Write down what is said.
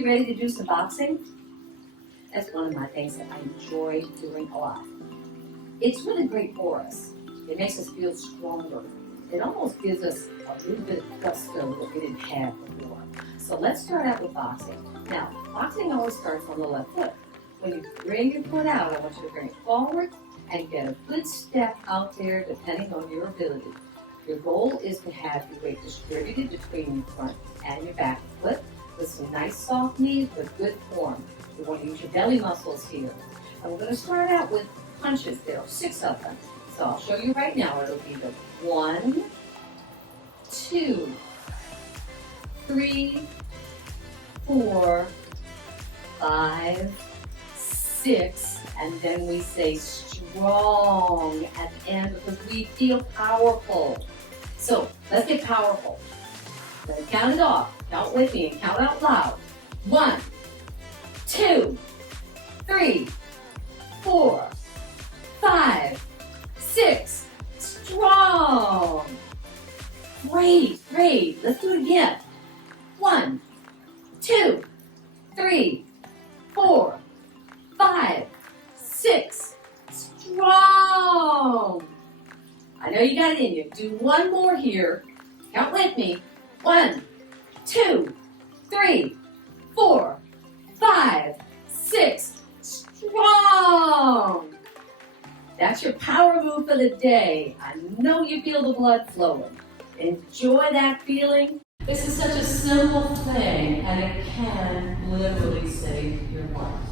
get ready to do some boxing? That's one of my things that I enjoy doing a lot. It's really great for us. It makes us feel stronger. It almost gives us a little bit of gusto that we didn't have before. So let's start out with boxing. Now, boxing always starts on the left foot. When you bring your foot out, I want you to bring it forward and get a good step out there depending on your ability. Your goal is to have your weight distributed between your front and your back foot with some nice soft knees with good form. You want to use your belly muscles here. And we're going to start out with punches. There are 6 of them. So I'll show you right now. It'll be the 1, 2, 3, 4, 5, 6, and then we say strong at the end because we feel powerful. So let's get powerful. Let's count it off. Count with me and count out loud. 1, 2, 3, 4, 5, 6. Strong. Great, great. Let's do it again. 1, 2, 3, 4, 5, 6. Strong. I know you got it in you. Do one more here. Count with me. 1, 2, 3, 4, 5, 6. Strong. That's your power move for the day. I know you feel the blood flowing. Enjoy that feeling. This is such a simple thing, and it can literally save your life.